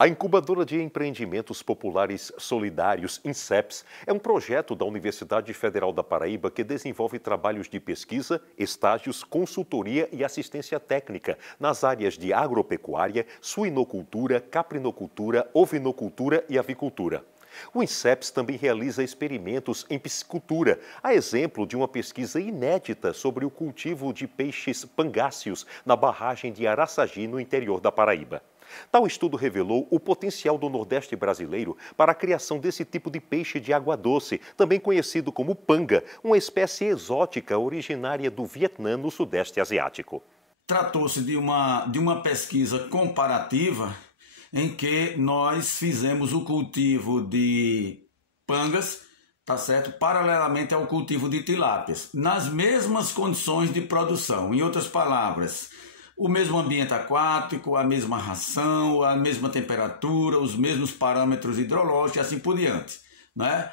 A Incubadora de Empreendimentos Populares Solidários, INSEPS, é um projeto da Universidade Federal da Paraíba que desenvolve trabalhos de pesquisa, estágios, consultoria e assistência técnica nas áreas de agropecuária, suinocultura, caprinocultura, ovinocultura e avicultura. O INSEPS também realiza experimentos em piscicultura, a exemplo de uma pesquisa inédita sobre o cultivo de peixes pangáceos na barragem de Araçagi, no interior da Paraíba. Tal estudo revelou o potencial do Nordeste brasileiro para a criação desse tipo de peixe de água doce, também conhecido como panga, uma espécie exótica originária do Vietnã, no Sudeste Asiático. Tratou-se de uma pesquisa comparativa em que nós fizemos o cultivo de pangas, tá certo? Paralelamente ao cultivo de tilápias, nas mesmas condições de produção. Em outras palavras, o mesmo ambiente aquático, a mesma ração, a mesma temperatura, os mesmos parâmetros hidrológicos e assim por diante, né?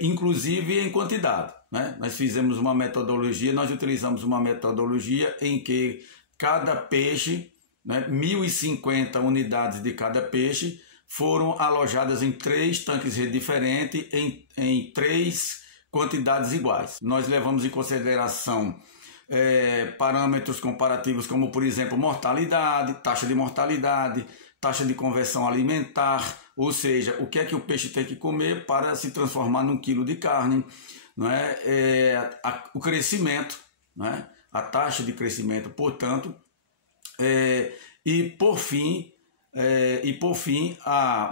Inclusive em quantidade, né? Nós fizemos uma metodologia, nós utilizamos uma metodologia em que cada peixe, né, 1.050 unidades de cada peixe, foram alojadas em 3 tanques de rede diferentes, em 3 quantidades iguais. Nós levamos em consideração parâmetros comparativos como, por exemplo, mortalidade, taxa de conversão alimentar, ou seja, o que é que o peixe tem que comer para se transformar num quilo de carne, não é? O crescimento, não é? A taxa de crescimento, portanto, e por fim,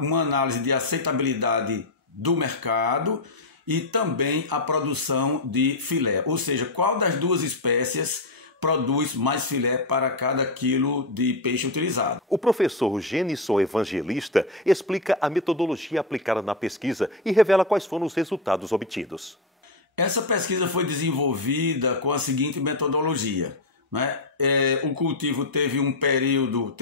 uma análise de aceitabilidade do mercado e também a produção de filé, ou seja, qual das duas espécies produz mais filé para cada quilo de peixe utilizado. O professor Genison Evangelista explica a metodologia aplicada na pesquisa e revela quais foram os resultados obtidos. Essa pesquisa foi desenvolvida com a seguinte metodologia, né? O cultivo teve um período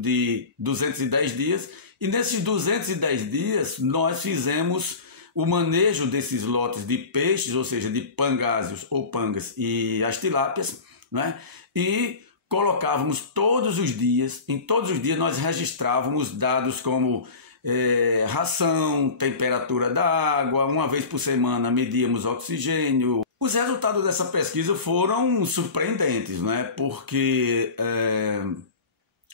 de 210 dias e nesses 210 dias nós fizemos o manejo desses lotes de peixes, ou seja, de pangáseos ou pangas e as tilápias, né? E colocávamos em todos os dias nós registrávamos dados como ração, temperatura da água, uma vez por semana medíamos oxigênio. Os resultados dessa pesquisa foram surpreendentes, né? Porque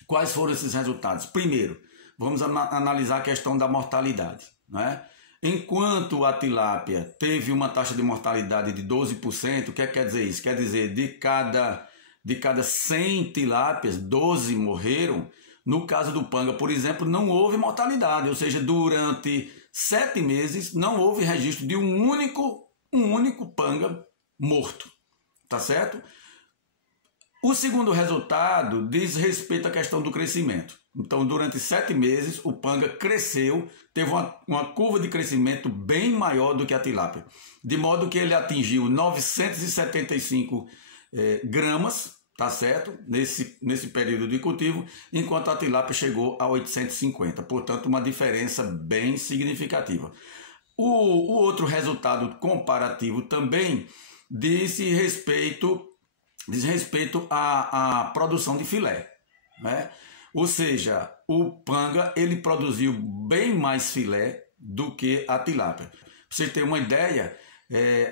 quais foram esses resultados? Primeiro, vamos analisar a questão da mortalidade, né? Enquanto a tilápia teve uma taxa de mortalidade de 12%, o que quer dizer isso? Quer dizer, de cada 100 tilápias, 12 morreram. No caso do panga, por exemplo, não houve mortalidade, ou seja, durante 7 meses não houve registro de um único panga morto, tá certo? O segundo resultado diz respeito à questão do crescimento. Então, durante 7 meses, o panga cresceu, teve uma curva de crescimento bem maior do que a tilápia, de modo que ele atingiu 975 gramas, tá certo? Nesse período de cultivo, enquanto a tilápia chegou a 850, portanto, uma diferença bem significativa. O outro resultado comparativo também diz respeito à produção de filé, né? Ou seja, o panga ele produziu bem mais filé do que a tilápia. Para você ter uma ideia,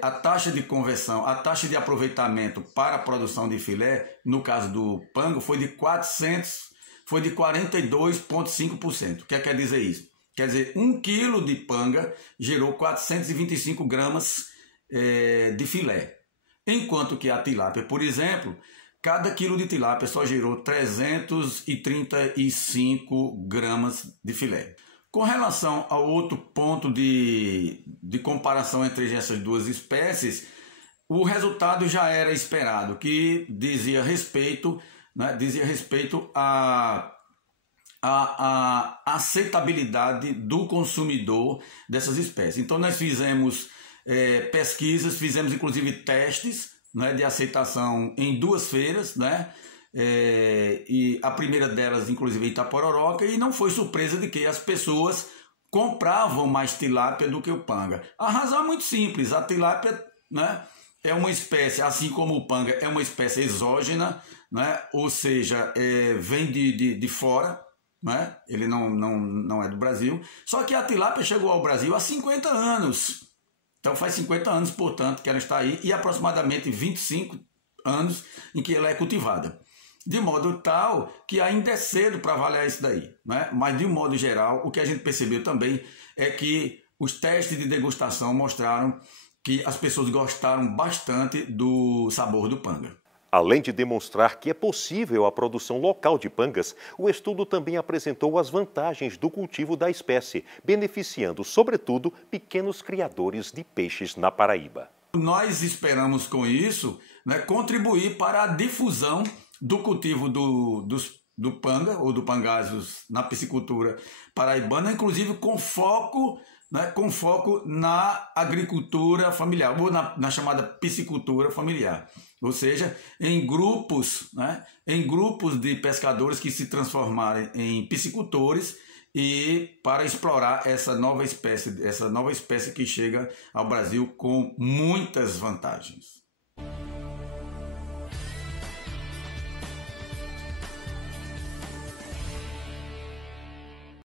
a taxa de conversão, a taxa de aproveitamento para a produção de filé, no caso do panga, foi de 42,5%. O que quer dizer isso? Quer dizer, 1 quilo de panga gerou 425 gramas de filé. Enquanto que a tilápia, por exemplo, cada quilo de tilápia só gerou 335 gramas de filé. Com relação ao outro ponto de comparação entre essas duas espécies, o resultado já era esperado, que dizia respeito à aceitabilidade do consumidor dessas espécies. Então nós fizemos pesquisas, fizemos inclusive testes, né, de aceitação em 2 feiras, né? E a primeira delas inclusive em Itapororoca, e não foi surpresa de que as pessoas compravam mais tilápia do que o panga. A razão é muito simples, a tilápia, né, é uma espécie, assim como o panga, é uma espécie exógena, né? Ou seja, vem de fora, né? Ele não é do Brasil. Só que a tilápia chegou ao Brasil há 50 anos. Então faz 50 anos, portanto, que ela está aí e aproximadamente 25 anos em que ela é cultivada. De modo tal que ainda é cedo para avaliar isso daí, né? Mas de um modo geral, o que a gente percebeu também é que os testes de degustação mostraram que as pessoas gostaram bastante do sabor do panga. Além de demonstrar que é possível a produção local de pangas, o estudo também apresentou as vantagens do cultivo da espécie, beneficiando, sobretudo, pequenos criadores de peixes na Paraíba. Nós esperamos, com isso, né, contribuir para a difusão do cultivo do panga, ou do pangáceos, na piscicultura paraibana, inclusive com foco na agricultura familiar, ou na chamada piscicultura familiar. Ou seja, em grupos de pescadores que se transformarem em piscicultores e para explorar essa nova espécie que chega ao Brasil com muitas vantagens.